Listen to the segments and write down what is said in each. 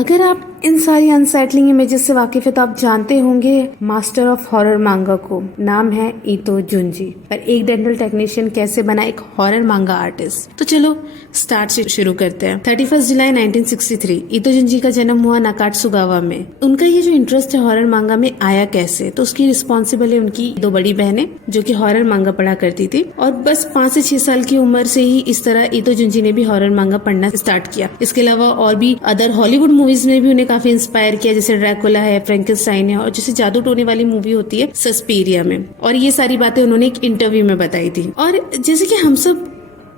अगर आप इन सारी अनसेटलिंग इमेजेस से वाकिफ है तो आप जानते होंगे मास्टर ऑफ हॉरर मांगा को। नाम है ईतो जुंजी। पर एक डेंटल टेक्नीशियन कैसे बना एक हॉरर मांगा आर्टिस्ट। तो चलो स्टार्ट से शुरू करते हैं। 31 जुलाई 1963 ईतो जुंजी का जन्म हुआ नाकात्सुगावा में। उनका ये जो इंटरेस्ट है हॉरर मांगा में आया कैसे, तो उसकी रिस्पॉन्सिबल है उनकी दो बड़ी बहनें जो कि हॉरर मांगा पढ़ा करती थी, और बस 5 से 6 साल की उम्र से ही इस तरह ईतो जुंजी ने भी हॉरर मांगा पढ़ना स्टार्ट किया। इसके अलावा और भी अदर हॉलीवुड मूवीज ने भी उन्हें काफी इंस्पायर किया, जैसे ड्रैकुला है, फ्रैंकेनस्टाइन है, और जैसे जादू टोने वाली मूवी होती है सस्पीरिया में। और ये सारी बातें उन्होंने एक इंटरव्यू में बताई थी। और जैसे कि हम सब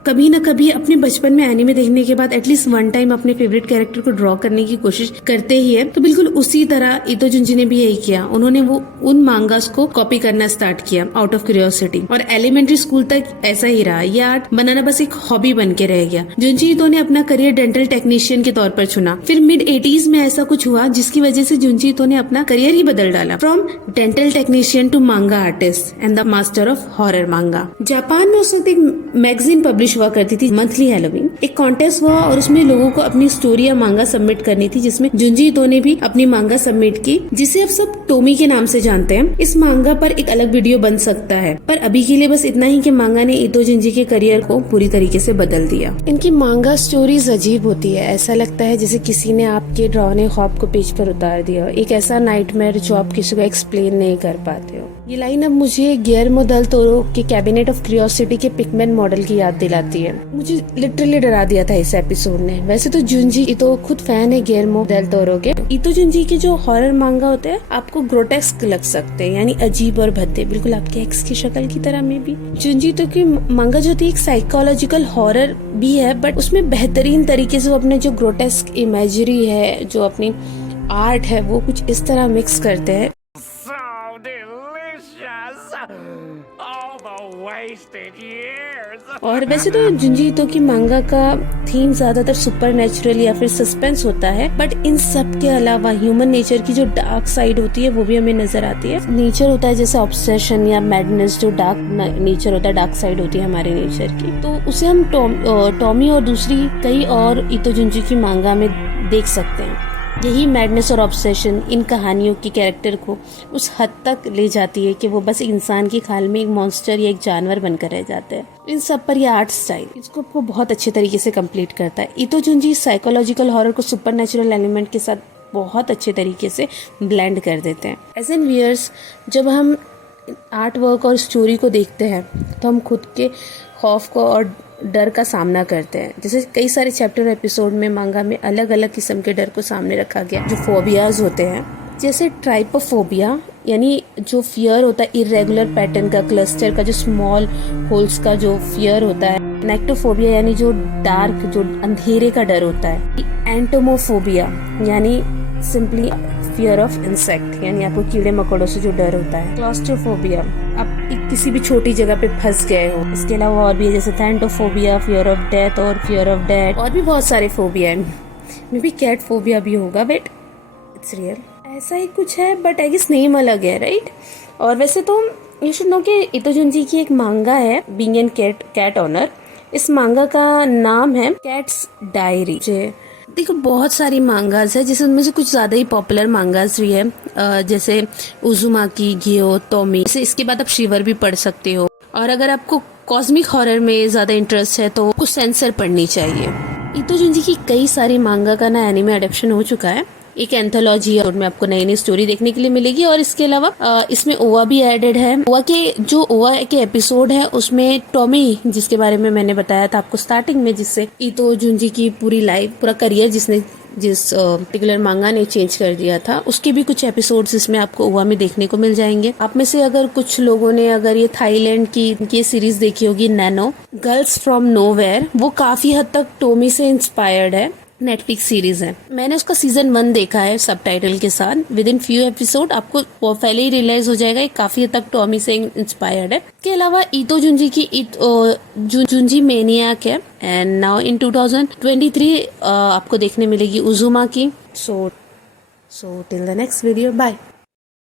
कभी न कभी अपने बचपन में एनीमे देखने के बाद एटलीस्ट वन टाइम अपने फेवरेट कैरेक्टर को ड्रॉ करने की कोशिश करते ही है, तो बिल्कुल उसी तरह ईतो जुंजी ने भी यही किया। उन्होंने वो उन मांगास को कॉपी करना स्टार्ट किया आउट ऑफ क्यूरियोसिटी, और एलिमेंट्री स्कूल तक ऐसा ही रहा। ये आर्ट बनाना बस एक हॉबी बन के रह गया। जुंजी ईतो ने अपना करियर डेंटल टेक्नीशियन के तौर पर चुना। फिर मिड 80s में ऐसा कुछ हुआ जिसकी वजह से जुंजी ईतो ने अपना करियर ही बदल डाला, फ्रॉम डेंटल टेक्नीशियन टू मांगा artist and the master of horror मांगा। जापान में उस वक्त एक मैगजीन पब्लिश हुआ करती थी, मंथली हैलोवीन। एक कॉन्टेस्ट हुआ और उसमें लोगों को अपनी स्टोरी या मांगा सबमिट करनी थी, जिसमें जुंजी ईतो ने भी अपनी मांगा सबमिट की, जिसे अब सब टोमी के नाम से जानते हैं। इस मांगा पर एक अलग वीडियो बन सकता है, पर अभी के लिए बस इतना ही कि मांगा ने ईतो जुंजी के करियर को पूरी तरीके से बदल दिया। इनकी मांगा स्टोरीज अजीब होती है। ऐसा लगता है जैसे किसी ने आपके डरावने ख्वाब को पेज पर उतार दिया, एक ऐसा नाइटमेयर जो आप किसी को एक्सप्लेन नहीं कर पाते हो। ये लाइन अब मुझे गिलेर्मो देल टोरो के कैबिनेट ऑफ क्यूरियोसिटी के पिगमेंट मॉडल की याद दिलाती है। मुझे लिटरली डरा दिया था इस एपिसोड ने। वैसे तो जुंजी ईतो खुद फैन है गिलेर्मो देल टोरो के। ईतो जुंजी के जो हॉरर मांगा होते हैं आपको ग्रोटेस्क लग सकते हैं, यानी अजीब और भद्दे, बिल्कुल आपके एक्स की शक्ल की तरह में भी। जुंजी ईतो की मांगा जो थी एक साइकोलॉजिकल हॉरर भी है, बट उसमें बेहतरीन तरीके से वो अपने जो ग्रोटेस्क इमेजरी है, जो अपनी आर्ट है, वो कुछ इस तरह मिक्स करते हैं। और वैसे तो जुंजी ईतो की मांगा का थीम ज्यादातर सुपर नेचुरल या फिर सस्पेंस होता है, बट इन सब के अलावा ह्यूमन नेचर की जो डार्क साइड होती है वो भी हमें नजर आती है। नेचर होता है जैसे ऑब्सेशन या मैडनेस, जो डार्क नेचर होता है, डार्क साइड होती है हमारे नेचर की, तो उसे हम टॉमी और दूसरी कई और ईतो जुंजी की मांगा में देख सकते हैं। यही मैडनेस और ऑब्सेशन इन कहानियों की कैरेक्टर को उस हद तक ले जाती है कि वो बस इंसान की खाल में एक मॉन्स्टर या एक जानवर बनकर रह जाते हैं। इन सब पर यह आर्ट स्टाइल इसको आपको बहुत अच्छे तरीके से कंप्लीट करता है। ईतो जुंजी साइकोलॉजिकल हॉरर को सुपरनैचुरल एलिमेंट के साथ बहुत अच्छे तरीके से ब्लेंड कर देते हैं। एज एन व्यूअर्स, जब हम आर्ट वर्क और स्टोरी को देखते हैं तो हम खुद के खौफ को और डर का सामना करते हैं। जैसे कई सारे चैप्टर एपिसोड में मांगा में अलग अलग किस्म के डर को सामने रखा गया, जो फोबियाज होते हैं, जैसे ट्राइपोफोबिया यानी जो फियर होता है इरेगुलर पैटर्न का, क्लस्टर का, जो स्मॉल होल्स का जो फियर होता है। नेक्टोफोबिया यानी जो डार्क, जो अंधेरे का डर होता है। एंटोमोफोबिया यानी सिंपली फियर ऑफ इंसेक्ट, यानी आपको कीड़े मकोड़ों से जो डर होता है। क्लॉस्ट्रोफोबिया, आप किसी भी छोटी जगह पे फंस गए हो। इसके अलावा और भी है जैसे थैंटोफोबिया, फियर ऑफ डेथ और फियर ऑफ डेड, और भी बहुत सारे फोबिया है। मे बी कैट फोबिया भी होगा, बट इट्स रियल, ऐसा ही कुछ है, बट आई गेस नेम अलग है, राइट। और वैसे तो यू शुड नो कि ईतो जुंजी की एक मांगा है, बीइंग एन कैट ऑनर। इस मांगा का नाम है कैट्स डायरी। देखो बहुत सारी मांगास है, जैसे उनमें से कुछ ज्यादा ही पॉपुलर मांगास भी है, जैसे उजुमाकी, गियो, टोमी। इसके बाद आप शिवर भी पढ़ सकते हो। और अगर आपको कॉस्मिक हॉरर में ज्यादा इंटरेस्ट है तो कुछ सेंसर पढ़नी चाहिए। ईतो जुंजी की कई सारी मांगा का ना एनिमे अडेप्शन हो चुका है। एक एंथोलॉजी है, उसमें आपको नई नई स्टोरी देखने के लिए मिलेगी। और इसके अलावा इसमें ओवा भी एडेड है। ओवा के एपिसोड है, उसमें टॉमी, जिसके बारे में मैंने बताया था आपको स्टार्टिंग में, जिससे ईतो जुंजी की पूरी लाइफ, पूरा करियर जिस पर्टिकुलर मांगा ने चेंज कर दिया था, उसके भी कुछ एपिसोड्स इसमें आपको ओवा में देखने को मिल जाएंगे। आप में से अगर कुछ लोगों ने अगर ये थाईलैंड की सीरीज देखी होगी, नैनो गर्ल्स फ्रॉम नोवेयर, वो काफी हद तक टॉमी से इंस्पायर्ड है। नेटफ्लिक्स सीरीज है। मैंने उसका सीजन 1 देखा है सबटाइटल के साथ। विद इन फ्यू एपिसोड आपको पहले ही रियलाइज हो जाएगा काफी हद तक टॉमी से इंस्पायर्ड है। इसके अलावा ईतो जुंजी की जुंजी मेनियाक है, एंड नाउ इन 2023 आपको देखने मिलेगी उजुमा की। So till the next video, bye.